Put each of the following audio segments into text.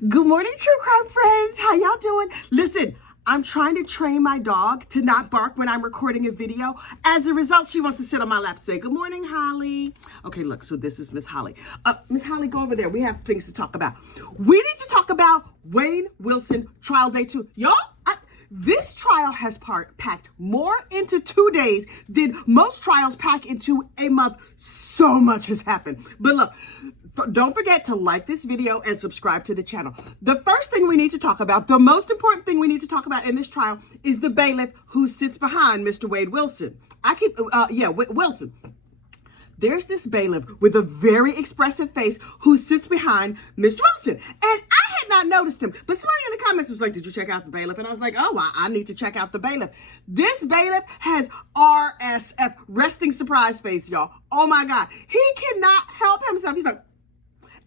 Good morning, true crime friends. How y'all doing? Listen, I'm trying to train my dog to not bark when I'm recording a video. As a result, she wants to sit on my lap and say, good morning, Holly. Okay, look, so this is Miss Holly. Miss Holly, go over there. We have things to talk about. We need to talk about Wade Wilson trial day 2. Y'all, this trial has packed more into 2 days than most trials pack into a month. So much has happened. But look, don't forget to like this video and subscribe to the channel. The first thing we need to talk about, the most important thing we need to talk about in this trial is the bailiff who sits behind Mr. Wade Wilson. Wilson. There's this bailiff with a very expressive face who sits behind Mr. Wilson. And I had not noticed him, but somebody in the comments was like, did you check out the bailiff? And I was like, oh, I need to check out the bailiff. This bailiff has RSF, resting surprise face, y'all. Oh my God. He cannot help himself. He's like,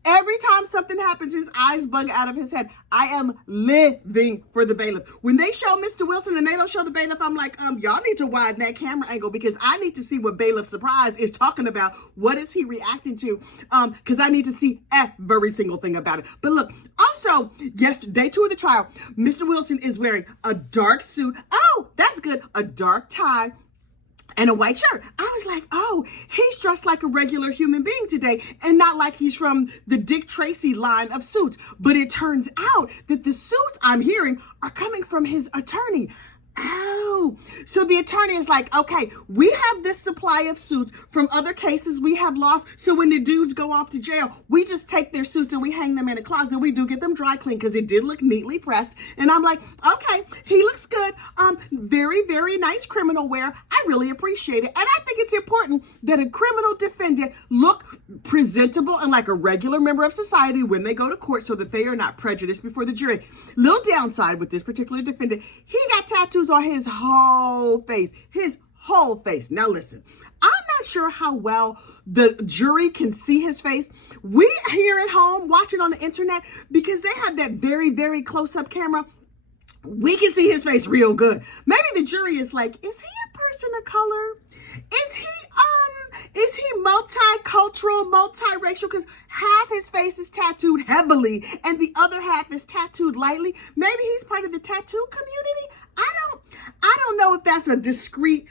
every time something happens, his eyes bug out of his head. I am living for the bailiff. When they show Mr. Wilson and they don't show the bailiff, I'm like, y'all need to widen that camera angle because I need to see what Bailiff Surprise is talking about. What is he reacting to? Because I need to see every single thing about it. But look, also, day 2 of the trial, Mr. Wilson is wearing a dark suit. Oh, that's good. A dark tie and a white shirt. I was like, oh, he's dressed like a regular human being today and not like he's from the Dick Tracy line of suits. But it turns out that the suits I'm hearing are coming from his attorney. Oh, so the attorney is like, okay, we have this supply of suits from other cases we have lost. So when the dudes go off to jail, we just take their suits and we hang them in a closet. We do get them dry cleaned because it did look neatly pressed. And I'm like, okay, he looks good. Very, very nice criminal wear. I really appreciate it. And I think it's important that a criminal defendant look presentable and like a regular member of society when they go to court so that they are not prejudiced before the jury. Little downside with this particular defendant, he got tattoos on his whole face. Now listen, I'm not sure how well the jury can see his face. We here at home watching on the internet, because they have that very, very close-up camera, we can see his face real good. Maybe the jury is like, is he a person of color? Is he multicultural, multiracial? Because half his face is tattooed heavily and the other half is tattooed lightly. Maybe he's part of the tattoo community. I don't know if that's a discrete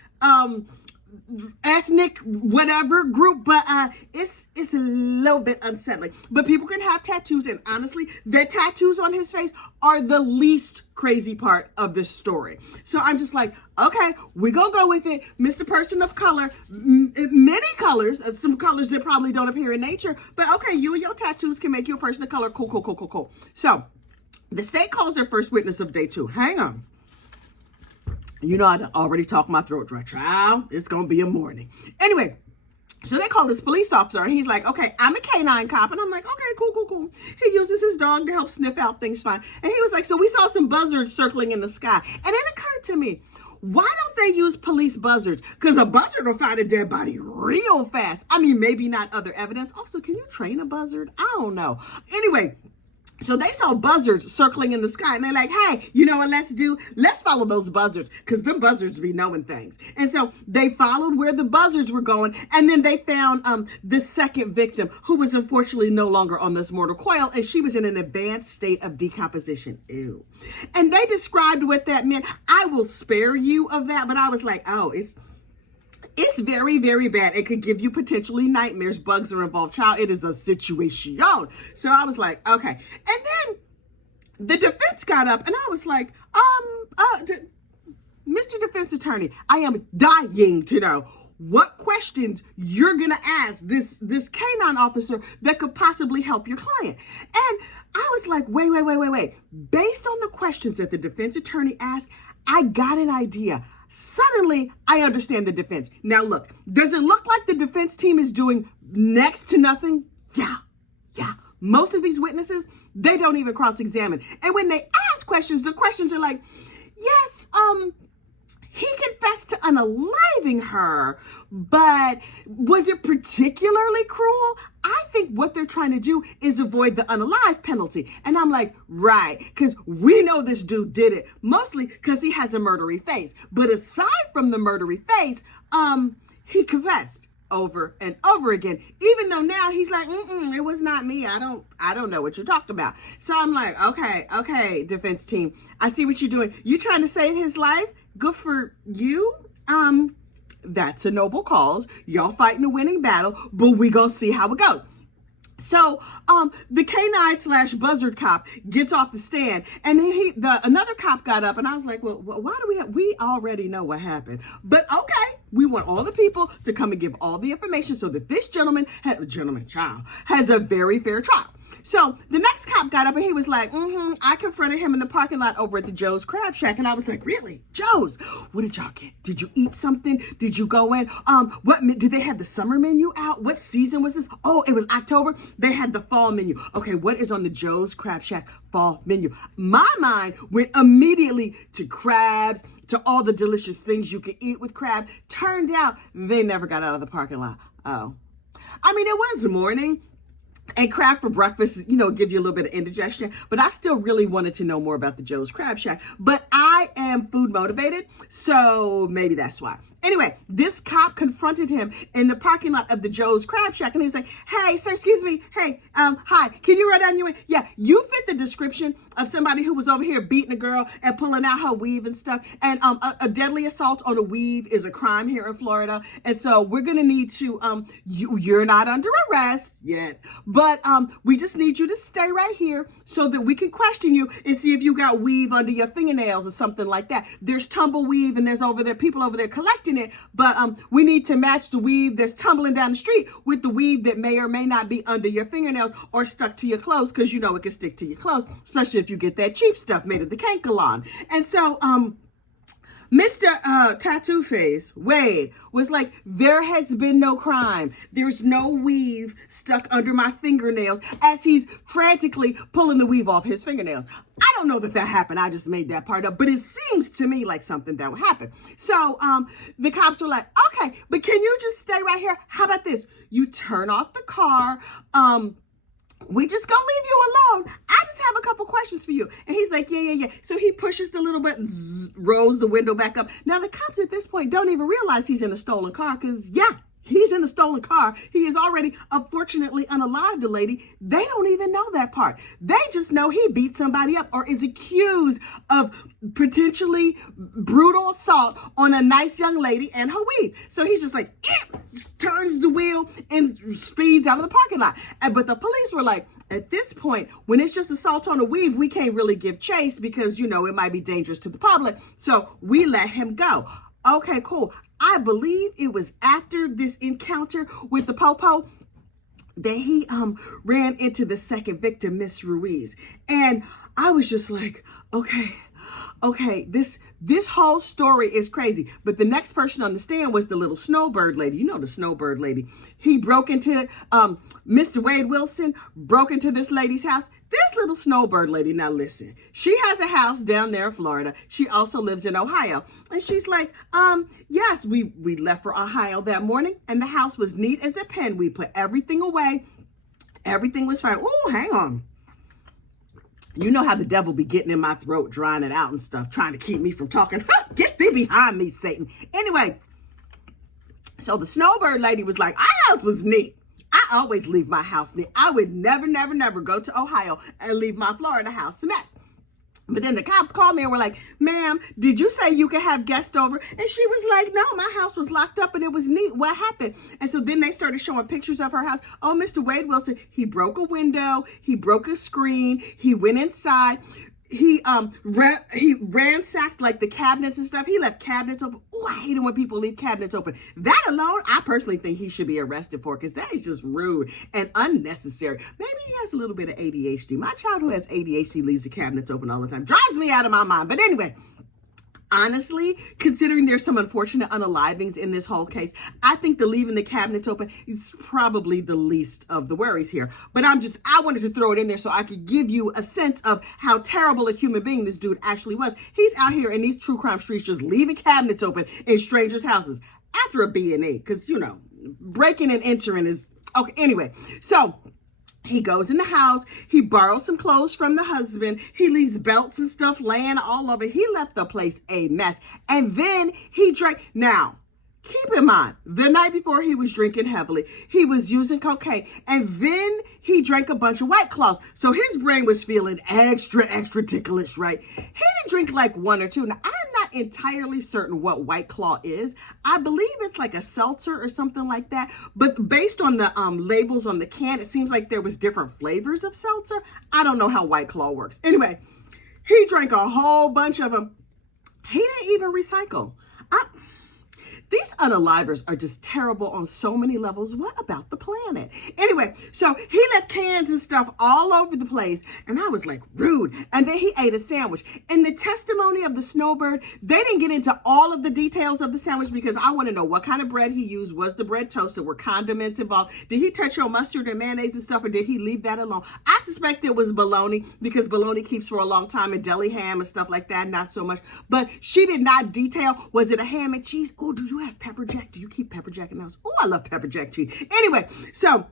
ethnic whatever group, but it's a little bit unsettling. But people can have tattoos, and honestly, the tattoos on his face are the least crazy part of this story. So I'm just like, okay, we gonna go with it. Mr. Person of Color, many colors, some colors that probably don't appear in nature, but okay, you and your tattoos can make you a person of color. Cool. So the state calls their first witness of day 2. Hang on. You know, I already talked my throat dry. Trial, it's going to be a morning. Anyway, so they call this police officer, and he's like, okay, I'm a canine cop. And I'm like, okay, cool. He uses his dog to help sniff out things fine. And he was like, so we saw some buzzards circling in the sky. And it occurred to me, why don't they use police buzzards? Because a buzzard will find a dead body real fast. I mean, maybe not other evidence. Also, can you train a buzzard? I don't know. Anyway, so they saw buzzards circling in the sky, and they're like, hey, you know what let's follow those buzzards, because them buzzards be knowing things. And so they followed where the buzzards were going, and then they found the second victim, who was unfortunately no longer on this mortal coil, and she was in an advanced state of decomposition. Ew. And they described what that meant. I will spare you of that, but I was like, oh, it's very, very bad. It could give you potentially nightmares. Bugs are involved. Child, it is a situation. So I was like, okay. And then the defense got up, and I was like, Mr. Defense Attorney, I am dying to know what questions you're going to ask this canine officer that could possibly help your client. And I was like, wait. Based on the questions that the defense attorney asked, I got an idea. Suddenly, I understand the defense. Now, look, does it look like the defense team is doing next to nothing? Yeah. Most of these witnesses, they don't even cross-examine. And when they ask questions, the questions are like, yes, he confessed to unaliving her, but was it particularly cruel? I think what they're trying to do is avoid the unalive penalty. And I'm like, right, because we know this dude did it, mostly because he has a murdery face. But aside from the murdery face, he confessed. over and over again, even though now he's like, it was not me. I don't know what you're talking about. So I'm like, okay, defense team, I see what you're doing. You trying to save his life? Good for you. That's a noble cause. Y'all fighting a winning battle, but we gonna see how it goes. So, the K9 / buzzard cop gets off the stand, and then another cop got up, and I was like, well, why do we already know what happened, but okay, we want all the people to come and give all the information so that this child has a very fair trial. So the next cop got up and he was like, I confronted him in the parking lot over at the Joe's Crab Shack. And I was like, really? Joe's? What did y'all get? Did you eat something? Did you go in? What did they have the summer menu out? What season was this? Oh, it was October. They had the fall menu. Okay, what is on the Joe's Crab Shack fall menu? My mind went immediately to crabs, to all the delicious things you could eat with crab. Turned out they never got out of the parking lot. Oh, I mean, it was morning. And crab for breakfast, give you a little bit of indigestion. But I still really wanted to know more about the Joe's Crab Shack. But I am food motivated, so maybe that's why. Anyway, this cop confronted him in the parking lot of the Joe's Crab Shack. And he's like, hey, sir, excuse me. Hey, hi, can you write down your, yeah, you fit the description of somebody who was over here beating a girl and pulling out her weave and stuff. And a deadly assault on a weave is a crime here in Florida. And so we're going to need to, you're not under arrest yet, but we just need you to stay right here so that we can question you and see if you got weave under your fingernails or something like that. There's tumbleweave and there's people over there collecting it, but we need to match the weave that's tumbling down the street with the weave that may or may not be under your fingernails or stuck to your clothes, because it can stick to your clothes, especially if you get that cheap stuff made at the Kankalon. And so Mr. Tattoo Face, Wade, was like, there has been no crime. There's no weave stuck under my fingernails, as he's frantically pulling the weave off his fingernails. I don't know that happened. I just made that part up, but it seems to me like something that would happen. So the cops were like, okay, but can you just stay right here? How about this? You turn off the car. We just gonna leave you alone. I just have a couple questions for you. And he's like, yeah. So he pushes the little button, rolls the window back up. Now the cops at this point don't even realize he's in a stolen car, because he's in a stolen car. He is already, unfortunately, unalived a lady. They don't even know that part. They just know he beat somebody up or is accused of potentially brutal assault on a nice young lady and her weave. So he's just like, turns the wheel and speeds out of the parking lot. But the police were like, at this point, when it's just assault on a weave, we can't really give chase because, it might be dangerous to the public. So we let him go. Okay, cool. I believe it was after this encounter with the popo that he ran into the second victim, Miss Ruiz. And I was just like, okay, this whole story is crazy. But the next person on the stand was the little snowbird lady. The snowbird lady. He broke into, Mr. Wade Wilson broke into this lady's house. This little snowbird lady, now listen, she has a house down there in Florida. She also lives in Ohio. And she's like, yes, we left for Ohio that morning and the house was neat as a pin. We put everything away. Everything was fine. Oh, hang on. You know how the devil be getting in my throat, drying it out and stuff, trying to keep me from talking. Get thee behind me, Satan. Anyway, so the snowbird lady was like, our house was neat. I always leave my house neat. I would never go to Ohio and leave my Florida house a mess. But then the cops called me and were like, ma'am, did you say you could have guests over? And she was like, no, my house was locked up and it was neat. What happened? And so then they started showing pictures of her house. Oh, Mr. Wade Wilson, he broke a window. He broke a screen. He went inside. He ransacked like the cabinets and stuff. He left cabinets open. Oh, I hate it when people leave cabinets open. That alone, I personally think he should be arrested for, because that is just rude and unnecessary. Maybe he has a little bit of ADHD. My child who has ADHD leaves the cabinets open all the time. Drives me out of my mind. But anyway, honestly, considering there's some unfortunate unalivings in this whole case, I think the leaving the cabinets open is probably the least of the worries here. But I wanted to throw it in there so I could give you a sense of how terrible a human being this dude actually was. He's out here in these true crime streets just leaving cabinets open in strangers' houses after a B&E, because, breaking and entering is, okay, anyway. So he goes in the house, he borrows some clothes from the husband, he leaves belts and stuff laying all over. He left the place a mess. And then he drank. Now, Keep in mind, the night before he was drinking heavily, he was using cocaine, and then he drank a bunch of White Claws. So his brain was feeling extra ticklish, right? He didn't drink like one or two. Now, I'm not entirely certain what White Claw is. I believe it's like a seltzer or something like that. But based on the labels on the can, it seems like there was different flavors of seltzer. I don't know how White Claw works. Anyway, he drank a whole bunch of them. He didn't even recycle. These unalivers are just terrible on so many levels. What about the planet? Anyway, so he left cans and stuff all over the place. And I was like, rude. And then he ate a sandwich. In the testimony of the snowbird, they didn't get into all of the details of the sandwich because I want to know what kind of bread he used. Was the bread toasted? Were condiments involved? Did he touch on mustard and mayonnaise and stuff, or did he leave that alone? I suspect it was bologna because bologna keeps for a long time, and deli ham and stuff like that, not so much. But she did not detail, was it a ham and cheese? Oh, do you have pepper jack? Do you keep pepper jack in the house? Oh, I love pepper jack cheese. Anyway, so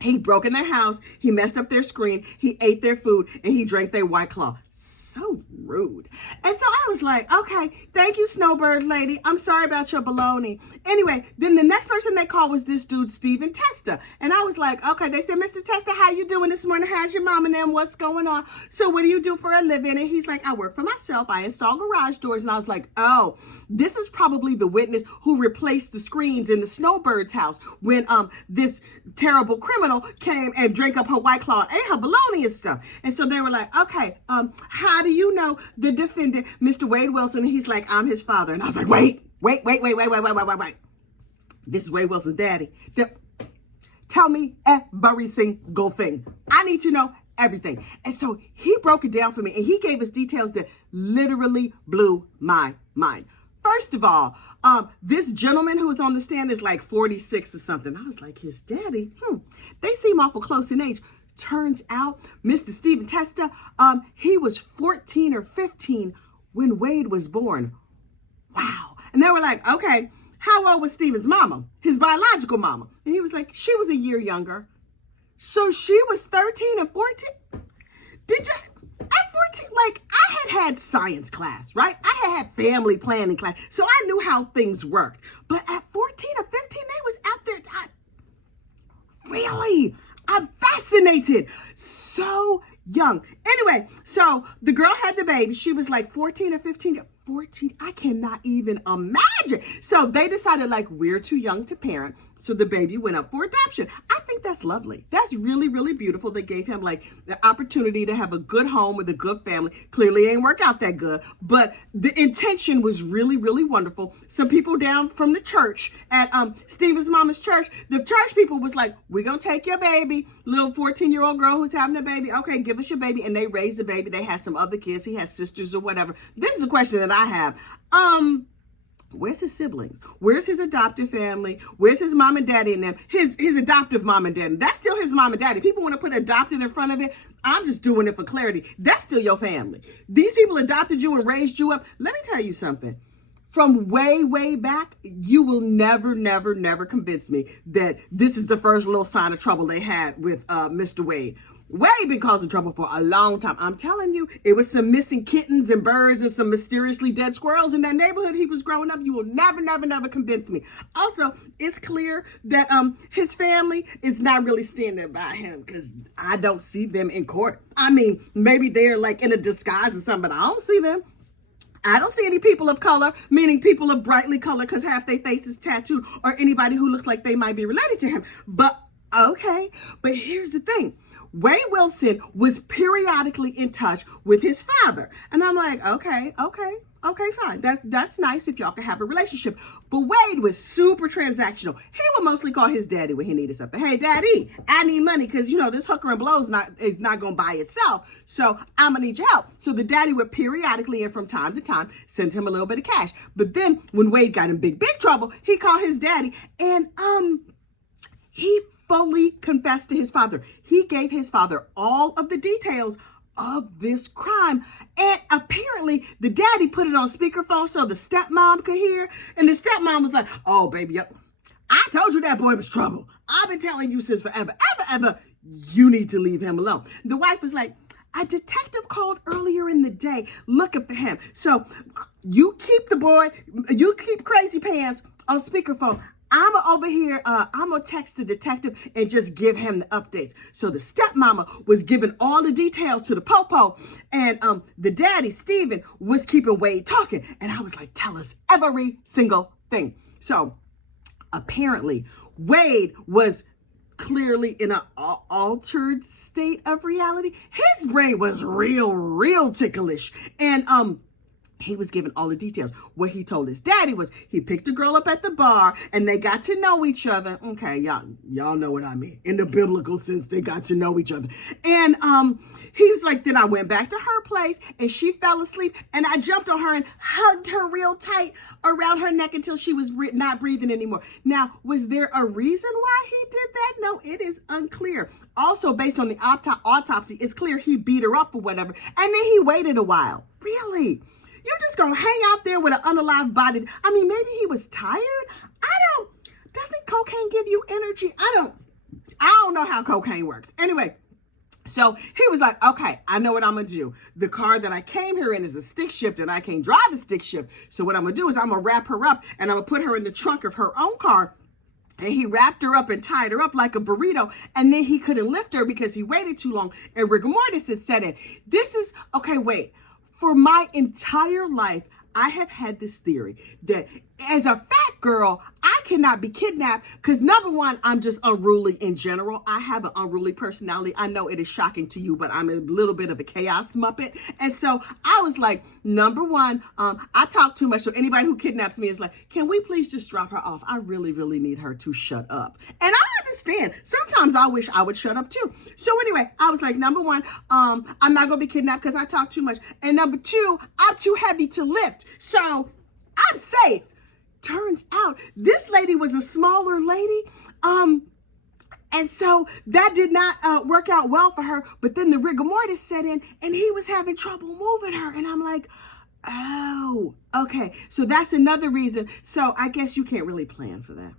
he broke in their house, he messed up their screen, he ate their food, and he drank their White Claw. So rude. And so I was like, okay, thank you, Snowbird lady. I'm sorry about your baloney. Anyway, then the next person they called was this dude, Stephen Testa. And I was like, okay, they said, Mr. Testa, how you doing this morning? How's your mom and them? What's going on? So what do you do for a living? And he's like, I work for myself. I install garage doors. And I was like, oh, this is probably the witness who replaced the screens in the Snowbird's house when this terrible criminal came and drank up her White Claw and ate her bologna and stuff. And so they were like, okay, how do you know the defendant, Mr. Wade Wilson? And he's like, I'm his father. And I was like, wait. This is Wade Wilson's daddy. Tell me every single thing. I need to know everything. And so he broke it down for me, and he gave us details that literally blew my mind. First of all, this gentleman who was on the stand is like 46 or something. I was like, his daddy? They seem awful close in age. Turns out, Mr. Stephen Testa, he was 14 or 15 when Wade was born. Wow. And they were like, okay, how old was Stephen's mama, his biological mama? And he was like, she was a year younger. So she was 13 and 14? Did you? At 14, like, I had science class, right? I had family planning class, so I knew how things worked. But at 14 or 15, they was out there. Really? I'm fascinated. So young. Anyway, so the girl had the baby. She was like 14 or 15. 14, I cannot even imagine. So they decided, like, we're too young to parent. So the baby went up for adoption. I think that's lovely. That's really, really beautiful. They gave him like the opportunity to have a good home with a good family. Clearly it ain't work out that good, but the intention was really, really wonderful. Some people down from the church at Stephen's mama's church, the church people was like, we're going to take your baby, little 14-year-old girl who's having a baby. Okay, give us your baby. And they raised the baby. They had some other kids. He has sisters or whatever. This is a question that I have. Where's his siblings? Where's his adoptive family? Where's his mom and daddy and them? His adoptive mom and daddy. That's still his mom and daddy. People want to put adopted in front of it. I'm just doing it for clarity. That's still your family. These people adopted you and raised you up. Let me tell you something. From way, way back, you will never, never, never convince me that this is the first little sign of trouble they had with Mr. Wade. Wade been causing trouble for a long time. I'm telling you, it was some missing kittens and birds and some mysteriously dead squirrels in that neighborhood he was growing up. You will never, never, never convince me. Also, it's clear that his family is not really standing by him because I don't see them in court. I mean, maybe they're like in a disguise or something, but I don't see them. I don't see any people of color, meaning people of brightly colored because half their face is tattooed, or anybody who looks like they might be related to him. But okay, but here's the thing. Wade Wilson was periodically in touch with his father. And I'm like, okay, fine. That's nice if y'all can have a relationship. But Wade was super transactional. He would mostly call his daddy when he needed something. Hey, daddy, I need money because, you know, this hooker and blow is not going to buy itself. So I'm going to need your help. So the daddy would periodically and from time to time send him a little bit of cash. But then when Wade got in big trouble, he called his daddy and he fully confessed to his father. He gave his father all of the details of this crime. And apparently the daddy put it on speakerphone so the stepmom could hear. And the stepmom was like, oh, baby, yep. I told you that boy was trouble. I've been telling you since forever, ever, you need to leave him alone. The wife was like, a detective called earlier in the day looking for him. So you keep the boy, you keep Crazy Pants on speakerphone. I'm over here, I'm gonna text the detective and just give him the updates. So the stepmama was giving all the details to the popo, and the daddy, Steven, was keeping Wade talking. And I was like, tell us every single thing. So apparently Wade was clearly in an altered state of reality. His brain was real ticklish. And he was giving all the details. What he told his daddy was he picked a girl up at the bar and they got to know each other. Okay, y'all know what I mean. In the biblical sense, they got to know each other. And he was like, then I went back to her place and she fell asleep and I jumped on her and hugged her real tight around her neck until she was not breathing anymore. Now, was there a reason why he did that? No, it is unclear. Also, based on the autopsy, it's clear he beat her up or whatever. And then he waited a while. Really? You're just gonna hang out there with an unalived body. I mean, maybe he was tired. Doesn't cocaine give you energy? I don't know how cocaine works. Anyway, so he was like, okay, I know what I'm gonna do. The car that I came here in is a stick shift and I can't drive a stick shift. So what I'm gonna do is I'm gonna wrap her up and I'm gonna put her in the trunk of her own car. And he wrapped her up and tied her up like a burrito. And then he couldn't lift her because he waited too long. And rigor mortis had set in. Okay, wait. For my entire life, I have had this theory that as a fat girl, I cannot be kidnapped because number one, I'm just unruly in general. I have an unruly personality. I know it is shocking to you, but I'm a little bit of a chaos muppet. And so I was like, number one, I talk too much. So anybody who kidnaps me is like, can we please just drop her off? I really need her to shut up. And I understand. Sometimes I wish I would shut up too. So anyway, I was like, number one, I'm not going to be kidnapped because I talk too much. And number two, I'm too heavy to lift. So I'm safe. Turns out this lady was a smaller lady. And so that did not work out well for her. But then the rigor mortis set in and he was having trouble moving her. And I'm like, oh, okay. So that's another reason. So I guess you can't really plan for that.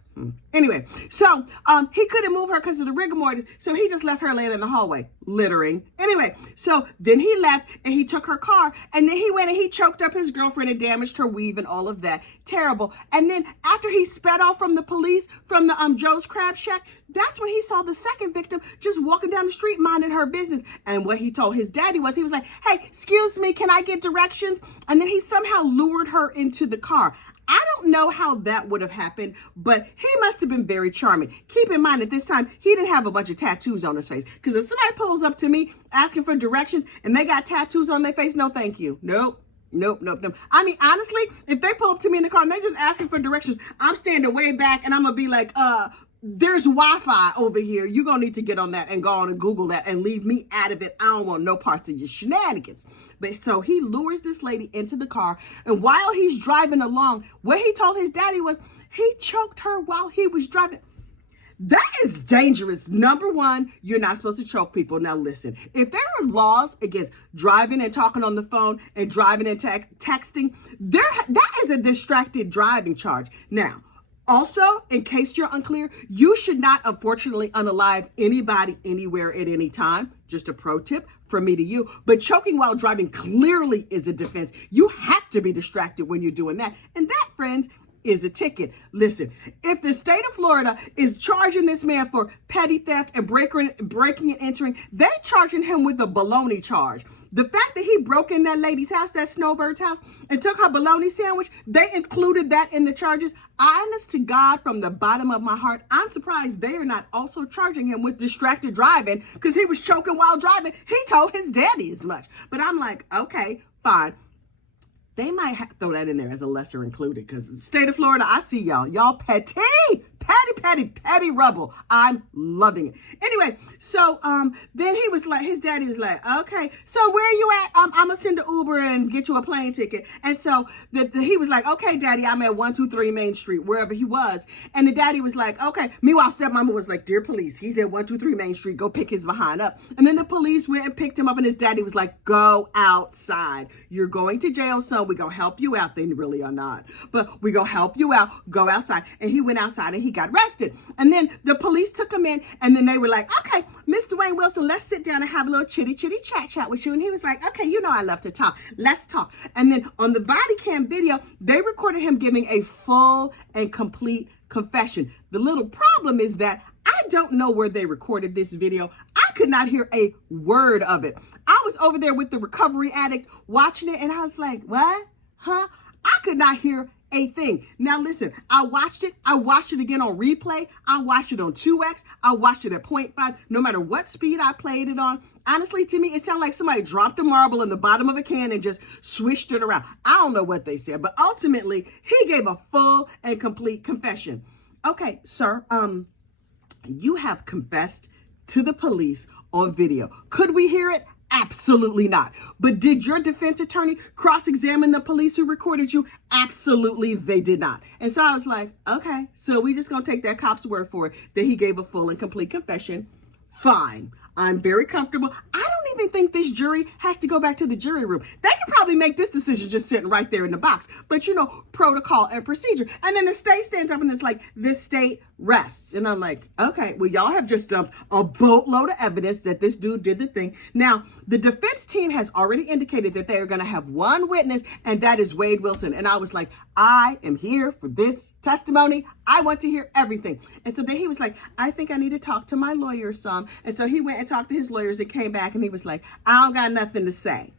Anyway, so he couldn't move her because of the rigor mortis. So he just left her laying in the hallway, littering. Anyway, so then he left and he took her car and then he went and he choked up his girlfriend and damaged her weave and all of that. Terrible. And then after he sped off from the police, from the Joe's Crab Shack, that's when he saw the second victim just walking down the street minding her business. And what he told his daddy was, he was like, hey, excuse me, can I get directions? And then he somehow lured her into the car. I don't know how that would have happened, but he must have been very charming. Keep in mind at this time, he didn't have a bunch of tattoos on his face. Because if somebody pulls up to me asking for directions and they got tattoos on their face, no thank you. Nope. I mean, honestly, if they pull up to me in the car and they're just asking for directions, I'm standing way back and I'm going to be like, there's Wi-Fi over here. You're going to need to get on that and go on and Google that and leave me out of it. I don't want no parts of your shenanigans. But so he lures this lady into the car. And while he's driving along, what he told his daddy was he choked her while he was driving. That is dangerous. Number one, you're not supposed to choke people. Now listen, if there are laws against driving and talking on the phone and driving and texting, that is a distracted driving charge. Now, also, in case you're unclear, you should not, unfortunately, unalive anybody anywhere at any time. Just a pro tip from me to you. But choking while driving clearly is a defense. You have to be distracted when you're doing that. And that, friends, is a ticket. Listen, if the state of Florida is charging this man for petty theft and breaking and entering, they're charging him with a baloney charge. The fact that he broke in that lady's house, that snowbird's house, and took her bologna sandwich, they included that in the charges. Honest to God, from the bottom of my heart, I'm surprised they are not also charging him with distracted driving because he was choking while driving. He told his daddy as much. But I'm like, okay, fine. They might throw that in there as a lesser included because the state of Florida, I see y'all. Y'all petty rubble. I'm loving it. Anyway, so then he was like, his daddy was like, okay, so where are you at? I'm going to send an Uber and get you a plane ticket. And so he was like, okay, daddy, I'm at 123 Main Street, wherever he was. And the daddy was like, okay. Meanwhile, stepmama was like, dear police, he's at 123 Main Street. Go pick his behind up. And then the police went and picked him up and his daddy was like, go outside. You're going to jail, son. We're going to help you out. They really are not. But we're going to help you out. Go outside. And he went outside and he got arrested. And then the police took him in, and then they were like, okay, Mr. Dwayne Wilson, let's sit down and have a little chitty chat with you. And he was like, okay, you know I love to talk. Let's talk. And then on the body cam video, they recorded him giving a full and complete confession. The little problem is that I don't know where they recorded this video. I could not hear a word of it. I was over there with the recovery addict watching it, and I was like, what? Huh? I could not hear a thing. Now listen, I watched it again on replay. I watched it on 2x. I watched it at 0.5. No matter what speed I played it on, honestly, to me, it sounded like somebody dropped a marble in the bottom of a can and just swished it around. I don't know what they said, but ultimately, he gave a full and complete confession. Okay, sir, you have confessed to the police on video. Could we hear it? Absolutely not. But did your defense attorney cross-examine the police who recorded you? Absolutely, they did not. And so I was like, okay, so we just gonna take that cop's word for it that he gave a full and complete confession. Fine. I'm very comfortable. I don't even think this jury has to go back to the jury room. They could probably make this decision just sitting right there in the box. But, you know, protocol and procedure. And then the state stands up and it's like, this state rests. And I'm like, okay, well, y'all have just dumped a boatload of evidence that this dude did the thing. Now, the defense team has already indicated that they are going to have one witness, and that is Wade Wilson. And I was like, I am here for this testimony. I want to hear everything. And so then he was like, I think I need to talk to my lawyer some. And so he went and talked to his lawyers and came back and he was like, I don't got nothing to say.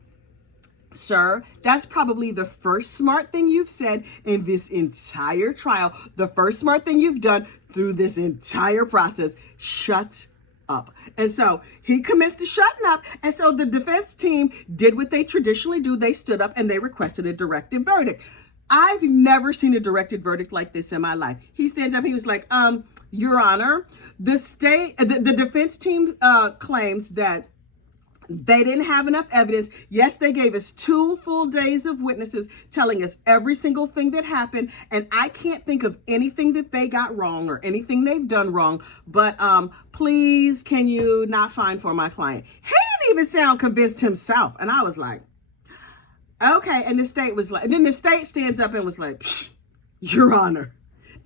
Sir, that's probably the first smart thing you've said in this entire trial. The first smart thing you've done through this entire process. Shut up. And so he commits to shutting up. And so the defense team did what they traditionally do. They stood up and they requested a directed verdict. I've never seen a directed verdict like this in my life. He stands up. He was like, Your Honor, the defense team claims that they didn't have enough evidence. Yes, they gave us 2 full days of witnesses telling us every single thing that happened. And I can't think of anything that they got wrong or anything they've done wrong. But please, can you not fine for my client? He didn't even sound convinced himself. And I was like, okay. And the state was like, and then the state stands up and was like, Your Honor,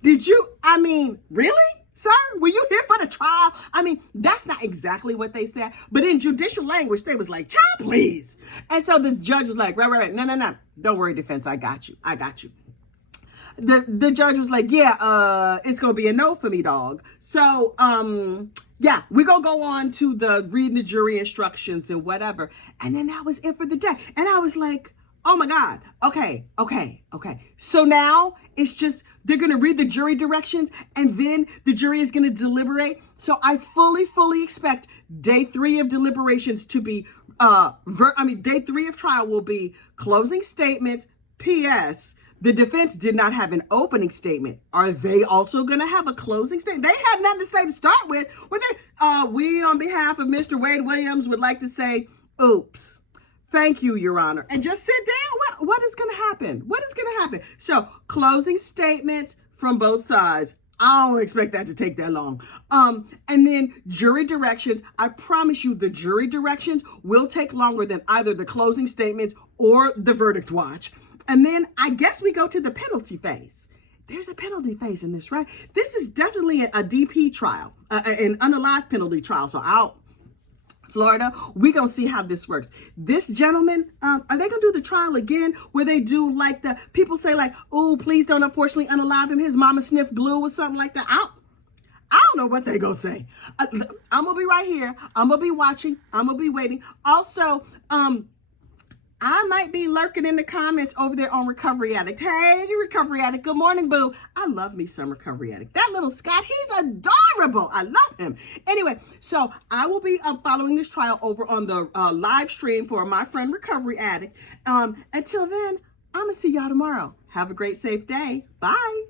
really? Sir, were you here for the trial? I mean, that's not exactly what they said, but in judicial language, they was like, child, please. And so the judge was like, right. No. Don't worry, defense. I got you. The judge was like, yeah, it's going to be a no for me, dog. So, yeah, we're going to go on to the reading the jury instructions and whatever. And then that was it for the day. And I was like, oh my God. Okay. So now it's just, they're going to read the jury directions and then the jury is going to deliberate. So I fully expect day 3 of deliberations to be, day 3 of trial will be closing statements. P.S. The defense did not have an opening statement. Are they also going to have a closing statement? They had nothing to say to start with. We on behalf of Mr. Wade Williams would like to say, oops. Thank you, Your Honor. And just sit down. What is going to happen? What is going to happen? So closing statements from both sides. I don't expect that to take that long. And then jury directions. I promise you the jury directions will take longer than either the closing statements or the verdict watch. And then I guess we go to the penalty phase. There's a penalty phase in this, right? This is definitely a DP trial, an unalived penalty trial. So Florida, we gonna see how this works. This gentleman, are they gonna do the trial again where they do like the people say like, oh, please don't unfortunately unalive him. His mama sniffed glue or something like that. I don't know what they gonna say. I'm gonna be right here. I'm gonna be watching. I'm gonna be waiting. Also, I might be lurking in the comments over there on Recovery Addict. Hey, Recovery Addict. Good morning, boo. I love me some Recovery Addict. That little Scott, he's adorable. I love him. Anyway, so I will be following this trial over on the live stream for my friend Recovery Addict. Until then, I'm going to see y'all tomorrow. Have a great, safe day. Bye.